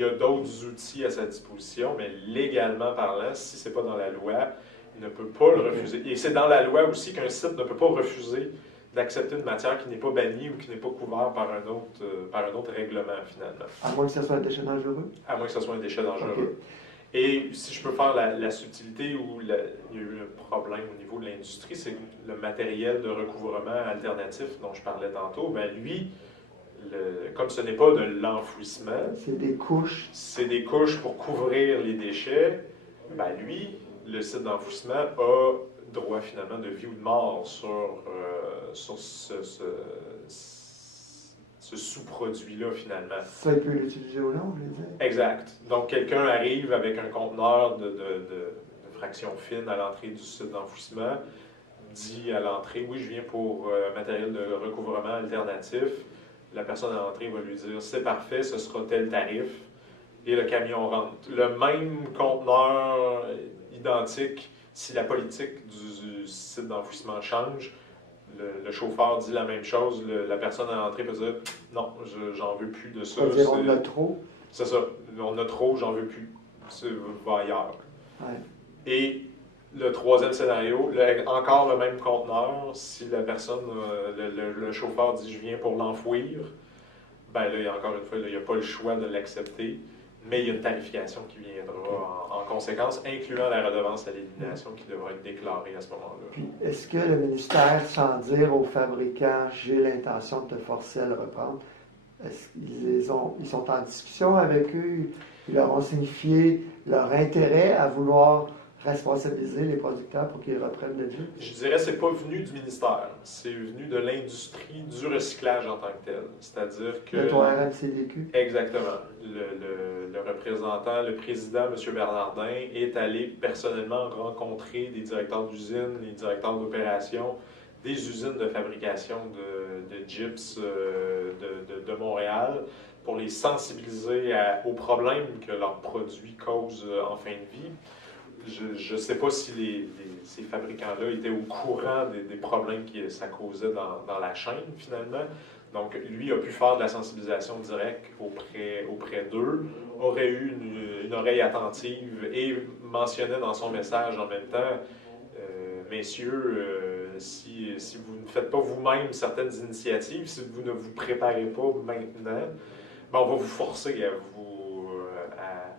il y a d'autres outils à sa disposition, mais légalement parlant, si ce n'est pas dans la loi, il ne peut pas le refuser. Et c'est dans la loi aussi qu'un site ne peut pas refuser d'accepter une matière qui n'est pas bannie ou qui n'est pas couverte par un autre règlement, finalement. À moins que ce soit un déchet dangereux? À moins que ce soit un déchet dangereux. Okay. Et si je peux faire la subtilité où il y a eu un problème au niveau de l'industrie, c'est le matériel de recouvrement alternatif dont je parlais tantôt, ben lui, comme ce n'est pas de l'enfouissement, c'est des couches. C'est des couches pour couvrir les déchets, ben lui, le site d'enfouissement a droit finalement de vie ou de mort sur ce sous-produit-là, finalement. Ça, il peut l'utiliser au long, je veux dire. Exact. Donc, quelqu'un arrive avec un conteneur de fraction fine à l'entrée du site d'enfouissement, dit à l'entrée, oui, je viens pour matériel de recouvrement alternatif. La personne à l'entrée va lui dire, c'est parfait, ce sera tel tarif. Et le camion rentre. Le même conteneur identique, si la politique du site d'enfouissement change, le chauffeur dit la même chose, la personne à l'entrée peut dire non, j'en veux plus de ça. On a trop. C'est ça, on a trop, j'en veux plus. Va ailleurs. Ouais. Et le troisième scénario, encore le même conteneur, si la personne, le chauffeur dit je viens pour l'enfouir, ben là, encore une fois, il n'y a pas le choix de l'accepter, mais il y a une tarification qui viendra en conséquence, incluant la redevance à l'élimination qui devra être déclarée à ce moment-là. Puis, est-ce que le ministère, sans dire aux fabricants, j'ai l'intention de te forcer à le reprendre, est-ce qu'ils sont en discussion avec eux, ils leur ont signifié leur intérêt à vouloir responsabiliser les producteurs pour qu'ils reprennent le jeu? Je dirais que ce n'est pas venu du ministère, c'est venu de l'industrie du recyclage en tant que tel. C'est-à-dire que... Le RMCDQ? Exactement. Le représentant, le président, M. Bernardin, est allé personnellement rencontrer des directeurs d'usines, les directeurs d'opération, des usines de fabrication de gyps de Montréal, pour les sensibiliser aux problèmes que leurs produits causent en fin de vie. Je ne sais pas si ces fabricants-là étaient au courant des problèmes que ça causait dans la chaîne, finalement. Donc, lui a pu faire de la sensibilisation directe auprès d'eux, aurait eu une oreille attentive et mentionnait dans son message en même temps, messieurs, si vous ne faites pas vous-même certaines initiatives, si vous ne vous préparez pas maintenant, ben on va vous forcer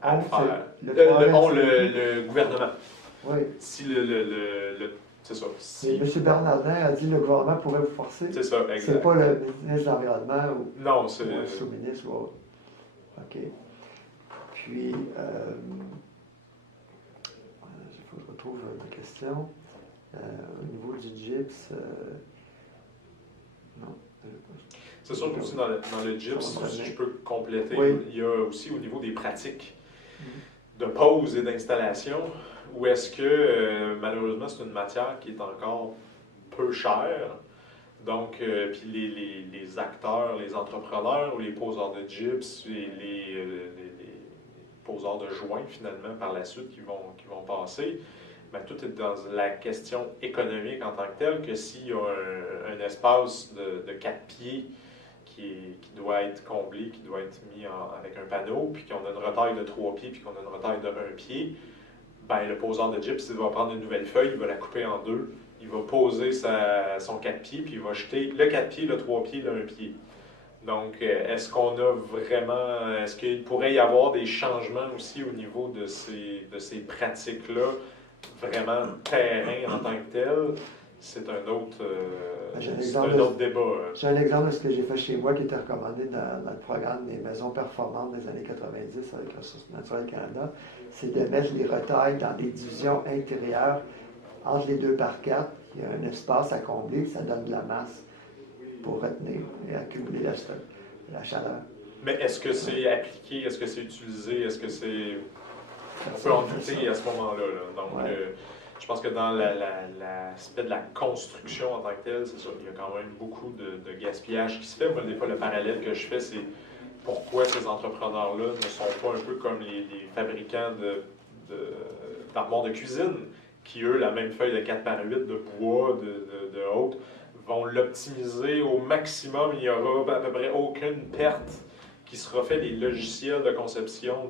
à le faire. Le gouvernement. Oui. Si c'est ça. Si M. Bernardin a dit que le gouvernement pourrait vous forcer. C'est ça, exact. C'est pas le ministre de l'Environnement ou, non, c'est... ou le sous-ministre ou autre. OK. Puis, il faut que je retrouve une question. Au niveau du gyps, non. C'est sûr qu'aussi dans le gyps, si je peux compléter, oui. Il y a aussi au niveau des pratiques de pose et d'installation, où est-ce que, malheureusement, c'est une matière qui est encore peu chère. Donc, puis les acteurs, les entrepreneurs ou les poseurs de gyps et les poseurs de joints, finalement, par la suite, qui vont passer, bien, tout est dans la question économique en tant que telle, que s'il y a un espace de 4 pieds qui doit être comblé, qui doit être mis avec un panneau, puis qu'on a une retaille de 3 pieds, puis qu'on a une retaille de 1 pied, ben, le poseur de gyps, il va prendre une nouvelle feuille, il va la couper en deux, il va poser son 4 pieds, puis il va jeter le 4 pieds, le 3 pieds, le 1 pied. Donc, est-ce qu'on a vraiment... Est-ce qu'il pourrait y avoir des changements aussi au niveau de ces pratiques-là, vraiment terrain en tant que tel? C'est un autre débat. J'ai un exemple de ce que j'ai fait chez moi qui était recommandé dans le programme des maisons performantes des années 90 avec Ressources naturelles Canada. C'est de mettre les retailles dans des divisions intérieures entre les 2 par 4. Il y a un espace à combler, ça donne de la masse pour retenir et accumuler la chaleur. Mais est-ce que c'est appliqué? Est-ce que c'est utilisé? Est-ce que c'est... On peut en douter à ce moment-là. Donc, ouais. Je pense que dans l'aspect de la construction en tant que tel, c'est sûr qu'il y a quand même beaucoup de gaspillage qui se fait. Moi, des fois, le parallèle que je fais, c'est pourquoi ces entrepreneurs-là ne sont pas un peu comme les fabricants d'armoires de cuisine, qui, eux, la même feuille de 4 par 8 de bois, de haute, vont l'optimiser au maximum. Il n'y aura à peu près aucune perte qui se refait les logiciels de conception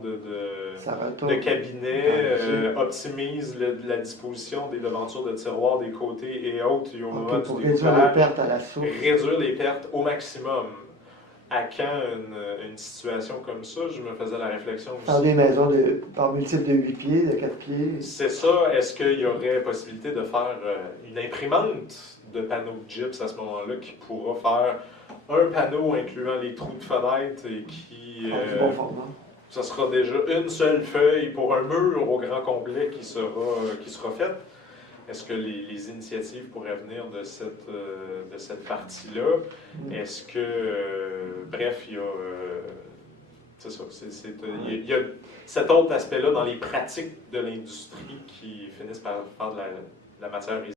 Ça de retourne cabinets, dans optimise la disposition des devantures de tiroirs des côtés et autres au moment OK, pour du réduire les découpage. pertes à la source. Réduire les pertes au maximum. À quand une situation comme ça, je me faisais la réflexion Faire aussi. des maisons par multiple de 8 pieds, de 4 pieds. C'est ça. Est-ce qu'il y aurait possibilité de faire une imprimante de panneaux de gyps à ce moment-là qui pourra faire un panneau incluant les trous de fenêtre et qui... Du bon format. ça sera déjà une seule feuille pour un mur au grand complet qui sera faite. Est-ce que les initiatives pourraient venir de cette partie-là? Est-ce que, bref, il y a... c'est ça, il y a cet autre aspect-là dans les pratiques de l'industrie qui finissent par faire de la matière